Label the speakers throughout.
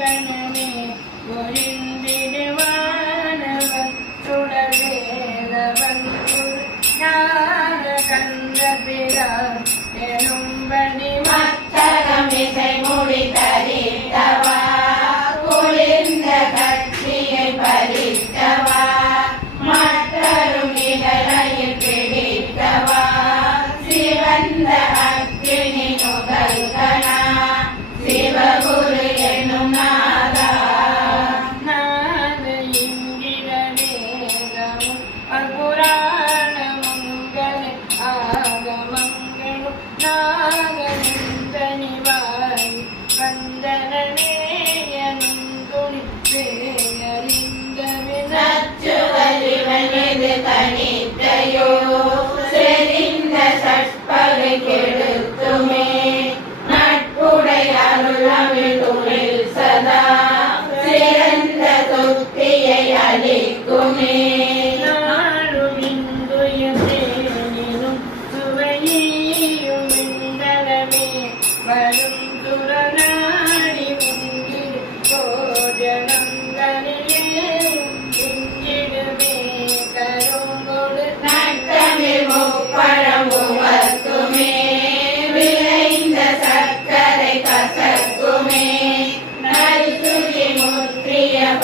Speaker 1: கணமே ஒளிந்திடுவானவன் சுடவேதவன் கந்த பிரான் எனும்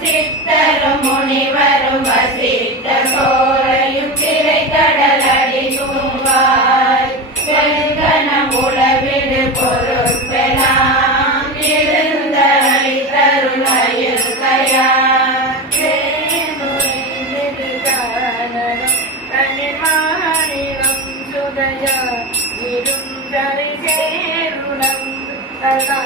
Speaker 2: சித்தரும் முனிவரும் வசித்த சோரையும் சிறை கடலடி தூங்காய் கணம் உளவிடு பொருட்பெறாம் இருந்த தருணையில் கையா
Speaker 1: இருந்தரை சேருணம் ததா